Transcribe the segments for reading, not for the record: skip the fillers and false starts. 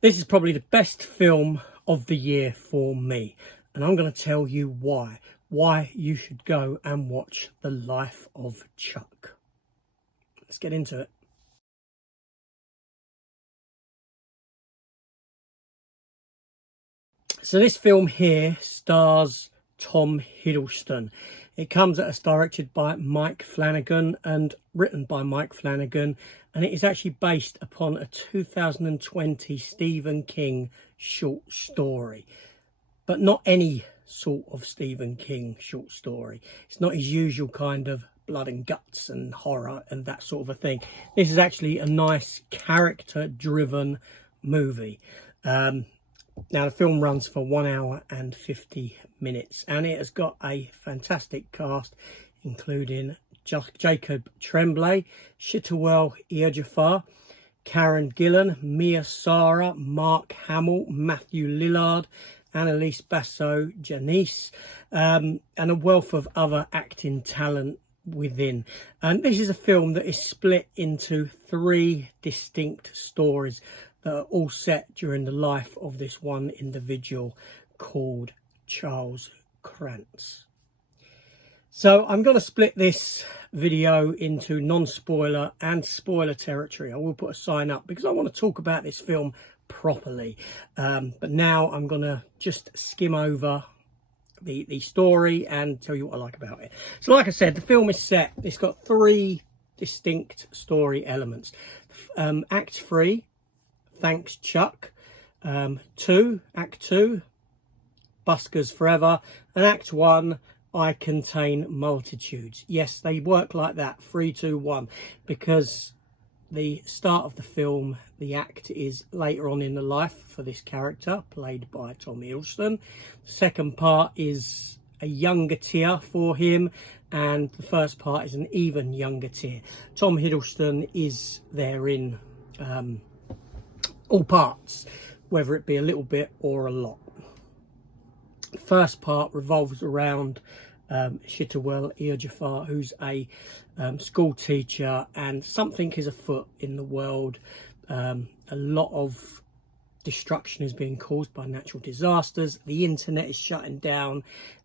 This is probably the best film of the year for me, and I'm going to tell you why you should go and watch The Life of Chuck. Let's get into it. So this film here stars Tom Hiddleston. It comes at us directed by Mike Flanagan and written by Mike Flanagan, and it is actually based upon a 2020 Stephen King short story, but not any sort of Stephen King short story. It's not his usual kind of blood and guts and horror and that sort of a thing. This is actually a nice character-driven movie. Now, the film runs for 1 hour and 50 minutes, and it has got a fantastic cast, including Jacob Tremblay, Chiwetel Ejiofor, Karen Gillan, Mia Sara, Mark Hamill, Matthew Lillard, Annalise Basso, Janice, and a wealth of other acting talent within. And this is a film that is split into 3 distinct stories that are all set during the life of this one individual called Charles Krantz. So I'm going to split this video into non-spoiler and spoiler territory. I will put a sign up because I want to talk about this film properly. But now I'm going to just skim over the story and tell you what I like about it. So like I said, the film is set. It's got 3 distinct story elements. Act 3, Thanks Chuck. 2, Act 2, Buskers Forever. And Act 1, I Contain Multitudes. Yes, they work like that, 3, 2, 1, because the start of the film, the act, is later on in the life for this character, played by Tom Hiddleston. The second part is a younger tier for him, and the first part is an even younger tier. Tom Hiddleston is there in all parts, whether it be a little bit or a lot. The first part revolves around Chiwetel Ejiofor, who's a school teacher, and something is afoot in the world. A lot of destruction is being caused by natural disasters. The internet is shutting down,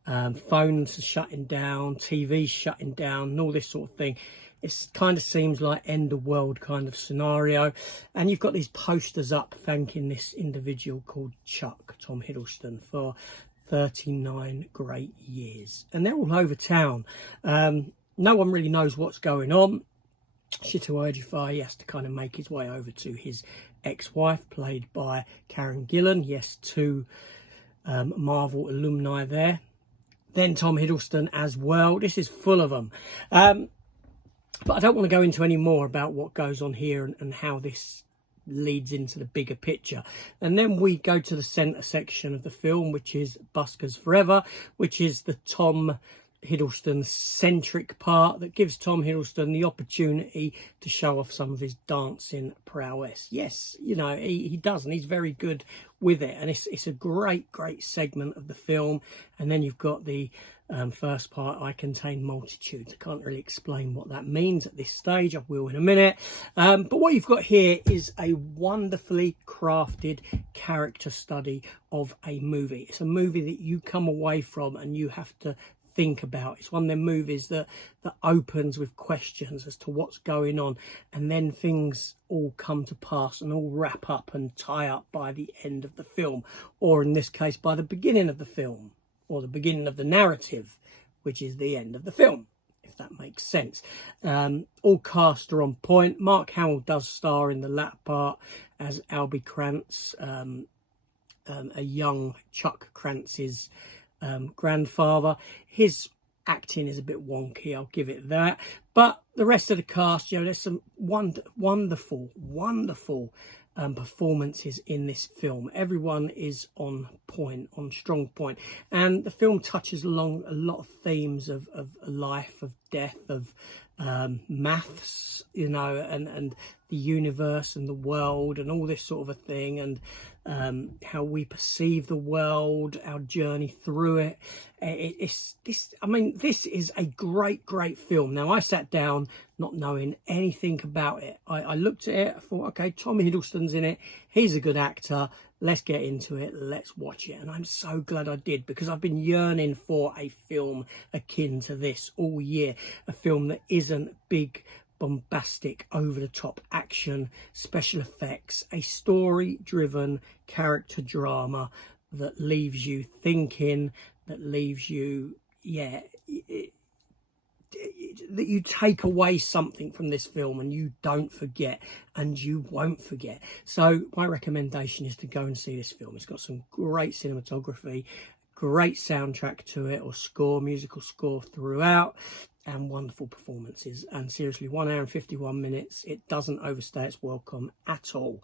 phones are shutting down, TV's shutting down, and all this sort of thing. It kind of seems like end of world kind of scenario. And you've got these posters up thanking this individual called Chuck, Tom Hiddleston, for 39 great years. And they're all over town. No one really knows what's going on. Chiwetel Ejiofor, he has to kind of make his way over to his ex-wife, played by Karen Gillan. Yes, 2 Marvel alumni there. Then Tom Hiddleston as well. This is full of them. But I don't want to go into any more about what goes on here and how this leads into the bigger picture. And then we go to the centre section of the film, which is Buskers Forever, which is the Tom Hiddleston centric part that gives Tom Hiddleston the opportunity to show off some of his dancing prowess. Yes, you know, he does, and he's very good with it, and it's a great segment of the film. And then you've got the first part, I Contain Multitudes. I can't really explain what that means at this stage. I will in a minute. But what you've got here is a wonderfully crafted character study of a movie. It's a movie that you come away from and you have to think about. It's one of them movies that opens with questions as to what's going on, and then things all come to pass and all wrap up and tie up by the end of the film, or in this case by the beginning of the film, or the beginning of the narrative, which is the end of the film, if that makes sense. All cast are on point. Mark Hamill does star in the latter part as Albie Krantz, a young Chuck Krantz's grandfather. His acting is a bit wonky, I'll give it that, but the rest of the cast, you know, there's some wonderful performances in this film. Everyone is on point, on strong point, and the film touches along a lot of themes of life, of death, of maths, you know, and the universe and the world and all this sort of a thing, and how we perceive the world, our journey through it. It's this. I mean, this is a great film. Now, I sat down not knowing anything about it. I looked at it. I thought, okay, Tom Hiddleston's in it. He's a good actor. Let's get into it. Let's watch it. And I'm so glad I did, because I've been yearning for a film akin to this all year. A film that isn't big, bombastic, over-the-top action, special effects, a story-driven character drama that leaves you thinking, that leaves you, that you take away something from this film and you don't forget, and you won't forget. So my recommendation is to go and see this film. It's got some great cinematography, great soundtrack to it, or score, musical score throughout, and wonderful performances. And seriously, 1 hour and 51 minutes. It doesn't overstay its welcome at all.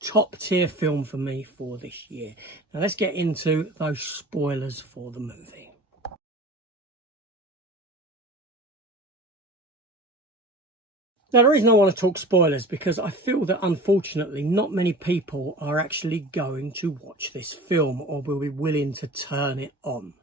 Top tier film for me for this year. Now let's get into those spoilers for the movie. Now, the reason I want to talk spoilers, because I feel that unfortunately not many people are actually going to watch this film or will be willing to turn it on,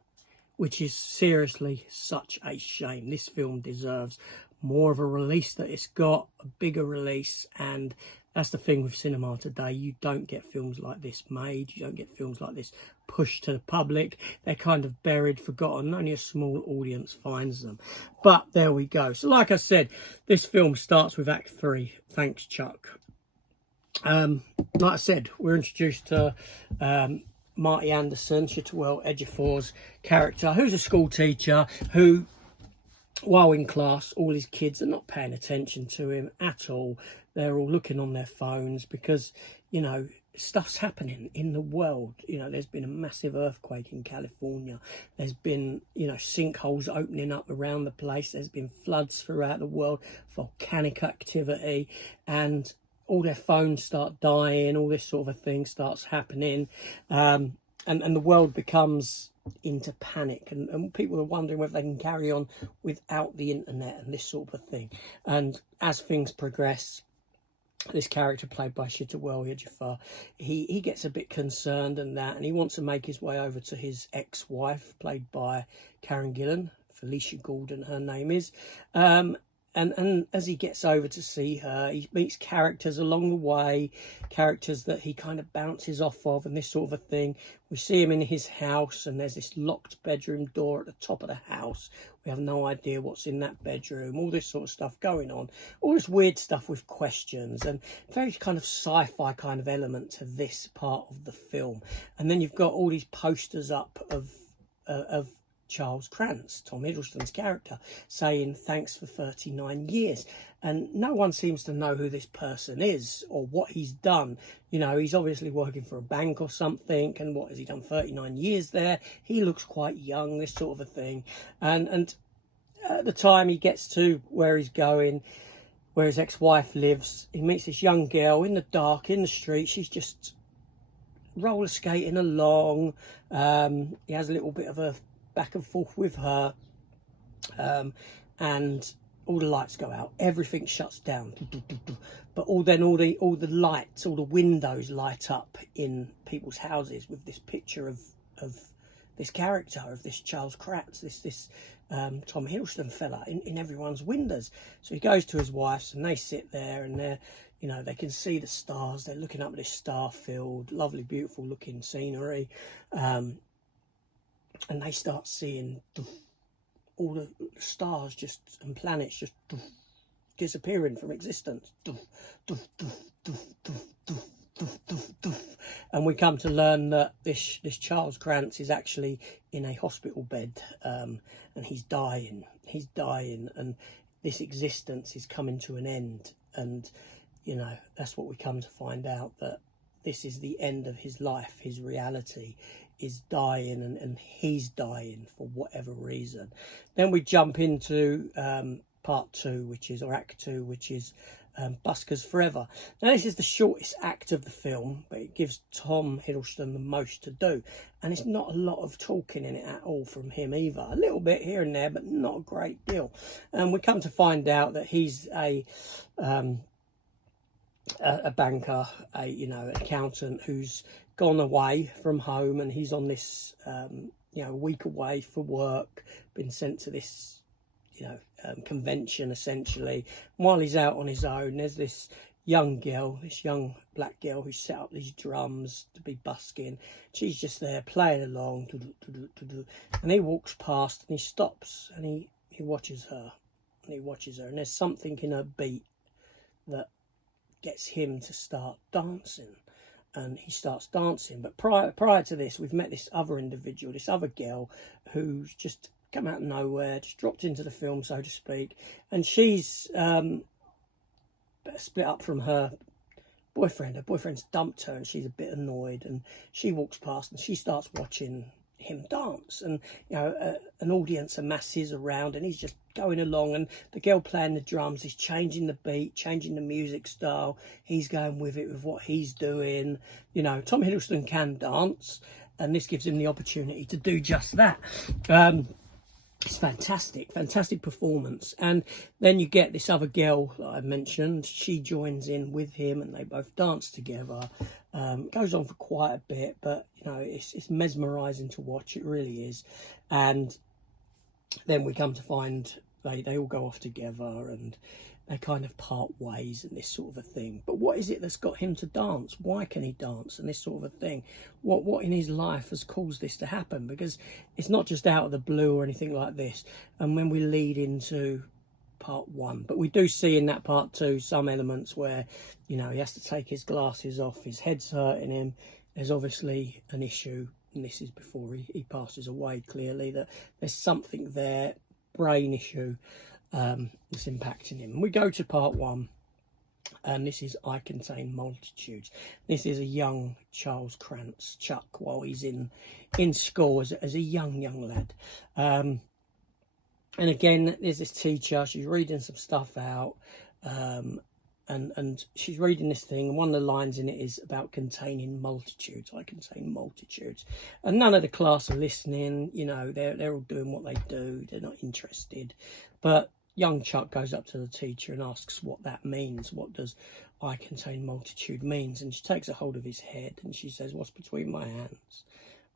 which is seriously such a shame. This film deserves more of a release that it's got, a bigger release, and that's the thing with cinema today. You don't get films like this made. You don't get films like this pushed to the public. They're kind of buried, forgotten. Only a small audience finds them. But there we go. So like I said, this film starts with Act 3. Thanks, Chuck. Like I said, we're introduced to Marty Anderson, Chiwetel Ejiofor's character, who's a school teacher who, while in class, all his kids are not paying attention to him at all. They're all looking on their phones because, you know, stuff's happening in the world. You know, there's been a massive earthquake in California. There's been, you know, sinkholes opening up around the place. There's been floods throughout the world, volcanic activity, and all their phones start dying. All this sort of a thing starts happening. And the world becomes into panic, and people are wondering whether they can carry on without the internet and this sort of thing. And as things progress, this character played by Chiwetel Ejiofor, he gets a bit concerned and he wants to make his way over to his ex-wife, played by Karen Gillan, Felicia Gordon her name is, and as he gets over to see her, he meets characters along the way, characters that he kind of bounces off of and this sort of a thing. We see him in his house, and there's this locked bedroom door at the top of the house. We have no idea what's in that bedroom, all this sort of stuff going on. All this weird stuff with questions, and very kind of sci-fi kind of element to this part of the film. And then you've got all these posters up of Charles Krantz, Tom Hiddleston's character, saying thanks for 39 years. And no one seems to know who this person is or what he's done. You know, he's obviously working for a bank or something. And what has he done? 39 years there. He looks quite young, this sort of a thing. And at the time he gets to where he's going, where his ex-wife lives, he meets this young girl in the dark, in the street. She's just roller skating along. He has a little bit of a back and forth with her, and all the lights go out, everything shuts down, but all the lights, all the windows light up in people's houses with this picture of this character, of this Charles Krantz, this Tom Hiddleston fella in everyone's windows. So he goes to his wife's, and they sit there, and they're, you know, they can see the stars. They're looking up at this star-filled, lovely, beautiful looking scenery. And they start seeing all the stars just and planets just disappearing from existence. And we come to learn that this Charles Krantz is actually in a hospital bed, and he's dying, and this existence is coming to an end. And, you know, that's what we come to find out, that this is the end of his life. His reality is dying, and he's dying for whatever reason. Then we jump into part 2, or act 2, which is Buskers Forever. Now, this is the shortest act of the film, but it gives Tom Hiddleston the most to do, and it's not a lot of talking in it at all from him either. A little bit here and there, but not a great deal. And we come to find out that he's a a banker, an accountant who's gone away from home, and he's on this week away for work, been sent to this convention essentially. And while he's out on his own, there's this young black girl who set up these drums to be busking. She's just there playing along, and he walks past and he stops and he watches her, and there's something in her beat that gets him to start dancing, and he starts dancing. But prior to this, we've met this other individual, this other girl, who's just come out of nowhere, just dropped into the film, so to speak, and she's split up from her boyfriend. Her boyfriend's dumped her, and she's a bit annoyed, and she walks past and she starts watching him dance, and an audience of masses around, and he's just going along, and the girl playing the drums is changing the beat, changing the music style. He's going with it, with what he's doing. Tom Hiddleston can dance, and this gives him the opportunity to do just that. It's fantastic performance. And then you get this other girl that I mentioned. She joins in with him, and they both dance together. Goes on for quite a bit, but it's mesmerising to watch. It really is. And then we come to find they all go off together, and they kind of part ways and this sort of a thing. But what is it that's got him to dance? Why can he dance and this sort of a thing? What in his life has caused this to happen? Because it's not just out of the blue or anything like this. And when we lead into part 1, but we do see in that part 2 some elements where he has to take his glasses off, his head's hurting him, there's obviously an issue, and this is before he passes away, clearly, that there's something there, brain issue, that's impacting him. And we go to part 1, and this is I Contain Multitudes. This is a young Charles Krantz, Chuck, while he's in school as a young lad. And again, there's this teacher, she's reading some stuff out, and she's reading this thing, and one of the lines in it is about containing multitudes. I contain multitudes. And none of the class are listening, they're all doing what they do, they're not interested. But young Chuck goes up to the teacher and asks what that means. What does I contain multitude means? And she takes a hold of his head, and she says, what's between my hands?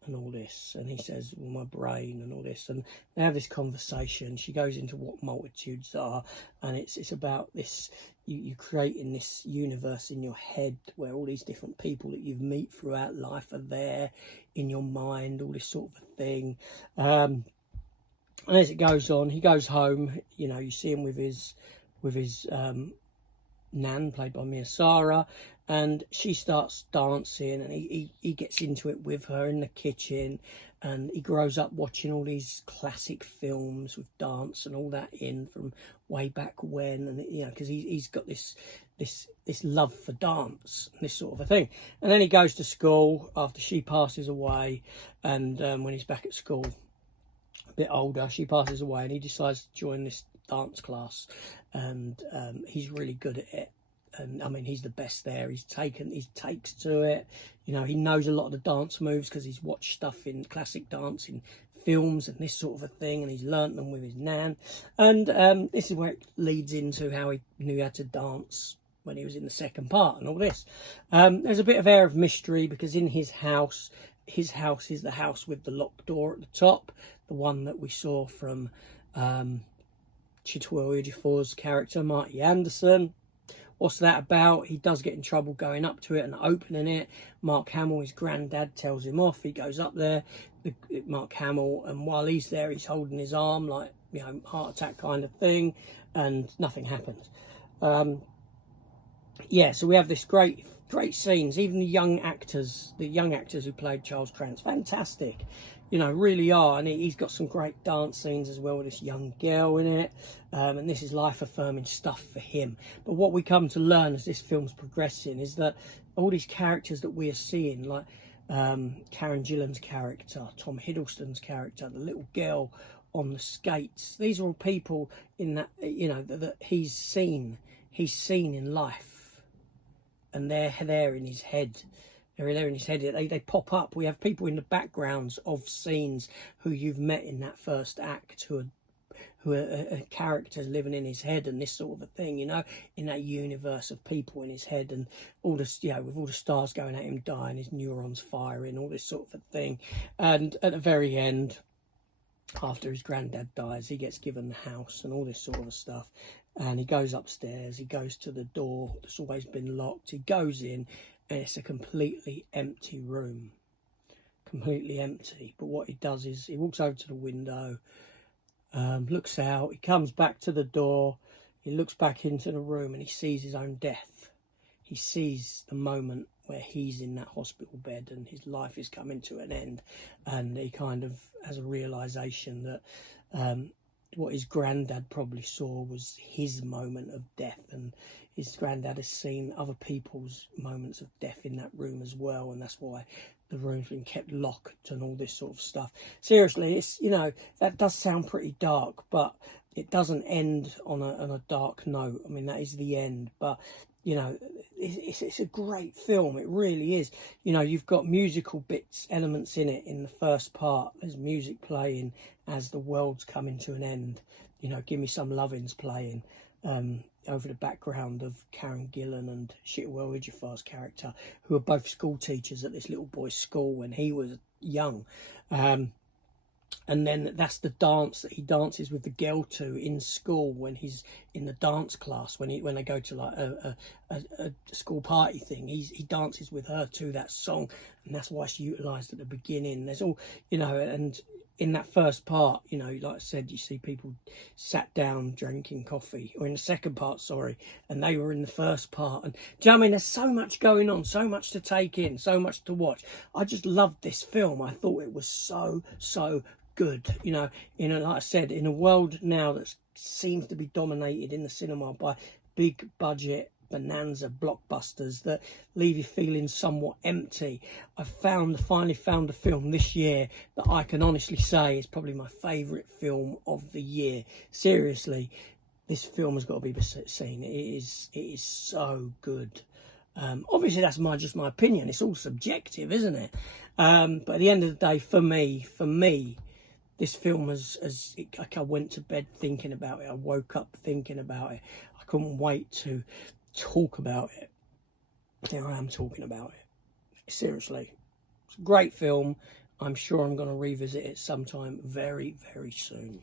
And all this, and he says, well, my brain, and all this, and they have this conversation. She goes into what multitudes are, and it's about this, you creating this universe in your head where all these different people that you meet throughout life are there in your mind, all this sort of thing. And as it goes on, he goes home, you see him with his Nan, played by Mia Sara, and she starts dancing, and he gets into it with her in the kitchen, and he grows up watching all these classic films with dance and all that in from way back when, and because he's got this love for dance and this sort of a thing. And then he goes to school after she passes away, and when he's back at school, a bit older, she passes away, and he decides to join this dance class, and he's really good at it. And I mean, he's the best there. He takes to it. He knows a lot of the dance moves because he's watched stuff in classic dancing films and this sort of a thing, and he's learnt them with his Nan. And this is where it leads into how he knew how to dance when he was in the second part and all this. There's a bit of air of mystery because in his house is the house with the locked door at the top, the one that we saw from Chiwetel Ejiofor's character, Marty Anderson. What's that about? He does get in trouble going up to it and opening it. Mark Hamill, his granddad, tells him off. He goes up there, Mark Hamill, and while he's there, he's holding his arm like, heart attack kind of thing, and nothing happens. So we have this great scenes. Even the young actors who played Charles Krantz, fantastic. Really are. And he's got some great dance scenes as well with this young girl in it. And this is life-affirming stuff for him. But what we come to learn as this film's progressing is that all these characters that we are seeing, like Karen Gillan's character, Tom Hiddleston's character, the little girl on the skates, these are all people in that, that he's seen in life. And they're there in his head. They're there in his head. They pop up. We have people in the backgrounds of scenes who you've met in that first act who who are characters living in his head and this sort of a thing, you know, in that universe of people in his head, and all this, you know, with all the stars going at him, dying, his neurons firing, all this sort of a thing. And at the very end, after his granddad dies, he gets given the house and all this sort of stuff. And he goes upstairs, he goes to the door that's always been locked. He goes in, and it's a completely empty room. Completely empty. But what he does is he walks over to the window, looks out, he comes back to the door, he looks back into the room, and he sees his own death. He sees the moment where he's in that hospital bed and his life is coming to an end, and he kind of has a realization that what his granddad probably saw was his moment of death, and his granddad has seen other people's moments of death in that room as well, and that's why the room's been kept locked and all this sort of stuff. Seriously, it's, you know, that does sound pretty dark, but it doesn't end on a dark note. I mean, that is the end, but you know, it's a great film. It really is. You know, you've got musical bits, elements in it. In the first part, there's music playing as the world's coming to an end. You know, Give Me Some Lovin's playing over the background of Karen Gillan and Chiwetel Ejiofor's character, who are both school teachers at this little boy's school when he was young. And then that's the dance that he dances with the girl to in school when he's in the dance class, when they go to like a school party thing. He dances with her to that song, and that's why she utilised at the beginning. There's all, you know, and in that first part, you know, like I said, you see people sat down drinking coffee, or in the second part, sorry, and they were in the first part. And do you know what I mean? There's so much going on, so much to take in, so much to watch. I just loved this film. I thought it was so good. You know, like I said, in a world now that seems to be dominated in the cinema by big budget bonanza blockbusters that leave you feeling somewhat empty, I finally found a film this year that I can honestly say is probably my favourite film of the year. Seriously, this film has got to be seen. It is so good. Obviously that's just my opinion. It's all subjective, isn't it? But at the end of the day, for me, this film like I went to bed thinking about it. I woke up thinking about it. I couldn't wait to talk about it. Here I am talking about it. Seriously, it's a great film. I'm sure I'm going to revisit it sometime very, very soon.